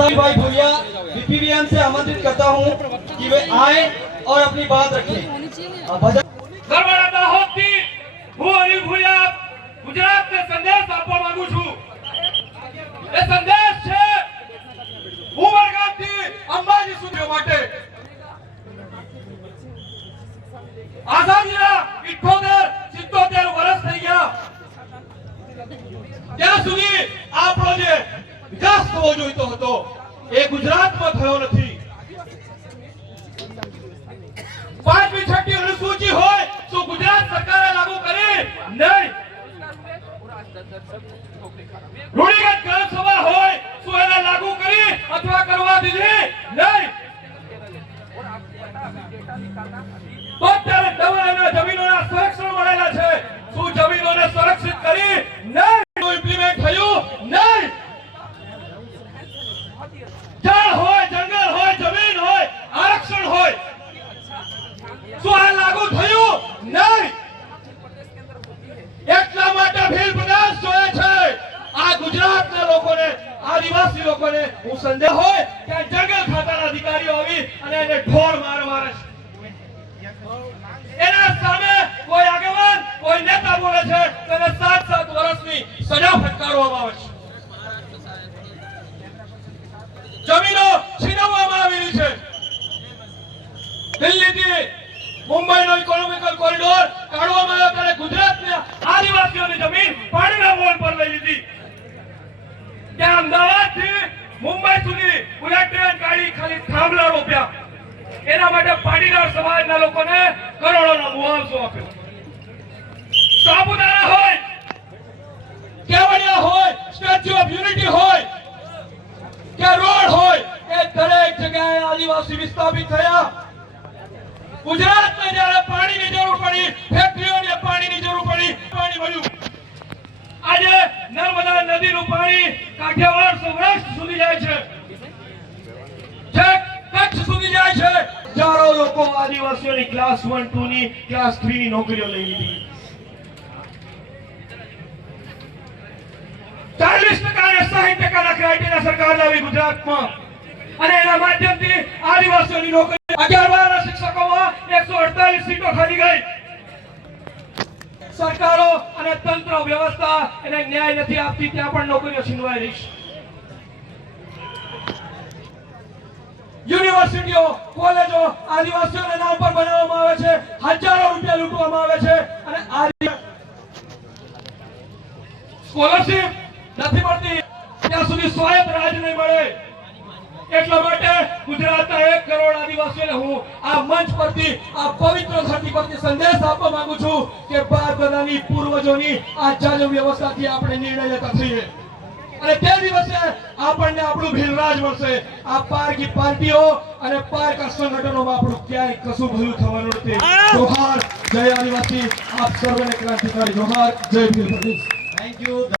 साहब भाई भूरिया बीपीवीएम से आमंत्रित करता हूँ कि वे आए और अपनी बात रखें। ગરવાડા દાહોદથી હું અનિલ ભુરિયા ગુજરાતને સંદેશ આપવા માંગુ છું। એ સંદેશ છે ઉમરગામથી અંબાજી સુધી માટે। આઝાદીના 78-77 વર્ષ થઈ ગયા, ત્યાં સુધી આપણો જે વિકાસ થવો જોઈતો હતો એ ગુજરાતમાં થયો નથી। પાંચમી છઠ્ઠી અનુસૂચિ હોય તો ગુજરાત સરકારે લાગુ કરી નહીં। રૂઢિગત ગ્રામસભા હોય તો એને લાગુ કરી અથવા કરવા દીધી નહીં। અત્યારે દવાના જમીનોના સંરક્ષણ મળેલા છે, શું જમીનોને સંરક્ષિત કરી નહીં? ઇમ્પ્લિમેન્ટ થયું નહીં। જળ હોય, જંગલ હોય, જમીન હોય, આરક્ષણ હોય, શું આ લાગુ થયું નહીં? એટલા માટે ભીલ પ્રદેશ જોયે છે આ ગુજરાતના લોકોને, આદિવાસી લોકોને હું સંદેશ હોય કે જંગલ ખાતાના અધિકારીઓ આવી અને એને ઢોર માર મારે છે। એના સામે કોઈ આગેવાન, કોઈ નેતા બોલે છે તેને 7-7 વર્ષની સજા ફટકારવામાં આવે છે। જમીનો છીનવવામાં આવેલી છે। દિલ્હીથી મુંબઈનો ઇકોનોમિકલ કોરિડોર કાઢવામાં આવ્યો ત્યારે ગુજરાતના આદિવાસીઓની જમીન પાણીના મોલ પર લઈ લીધી। ત્યાં અમદાવાદથી મુંબઈ સુધી બુલેટ ટ્રેન કાઢી ખાલી થાંભલા રોપ્યા। એના માટે પાટીદાર સમાજના લોકોને કરોડોનો મુઆવજો આપ્યો। સાપુતારા હોય, કેવડિયા હોય, સ્ટેચ્યુ ઓફ યુનિટી હોય કે રોડ હોય, એ દરેક જગ્યાએ આદિવાસી વિસ્થાપિત થયા। ગુજરાતમાં જ્યારે પાણીની જરૂર પડી, ફેક્ટરીઓને પાણીની જરૂર પડી, પાણી મળ્યું। આજે નર્મદા નદીનું પાણી કાઠિયાવાડ સૌરાષ્ટ્ર સુધી જાય છે, છેક કચ્છ સુધી જાય છે। હજારો લોકો આદિવાસીઓની ક્લાસ 1, 2 ની, ક્લાસ 3 ની નોકરીઓ લઈ લીધી। 40% અને 60% ક્રાઇટેરિયા સરકાર લાવી ગુજરાતમાં અને એના માધ્યમથી આદિવાસીઓની નોકરી 11 શિક્ષકોમાં 148 સીટો ખાલી ગઈ। સરકારો અને તંત્ર વ્યવસ્થા એને ન્યાય નથી આપતી, ત્યાં પણ નોકરીઓ છીનવાઈ રહી છે। યુનિવર્સિટીઓ, કોલેજો આદિવાસીઓના નામ પર બનાવવામાં આવે છે, હજારો રૂપિયા લૂંટવામાં આવે છે અને આ સ્કોલરશિપ નથી મળતી ત્યાં સુધી સ્વાયત્ત રાજ નહીં મળે। એટલા માટે ગુજરાતના 1 કરોડ આદિવાસીઓને હું આ મંચ પરથી, આ પવિત્ર ધરતી પરથી સંદેશ આપવા માંગુ છું કે બાપ દાદાની, પૂર્વજોની આ જાજમ વ્યવસ્થાથી આપણે નિર્ણય લેતા થઈએ અને તે દિવસે આપણને આપણું ભીલરાજ મળશે। આ પારકી પાર્ટીઓ અને પારકા સંગઠનોમાં આપણું ક્યાંય કશું ભલું થવાનું નથી। જોહાર, જય આદિવાસી, આપ સર્વને ક્રાંતિકારી જોહાર, જય ભીલ પ્રદેશ। Thank you.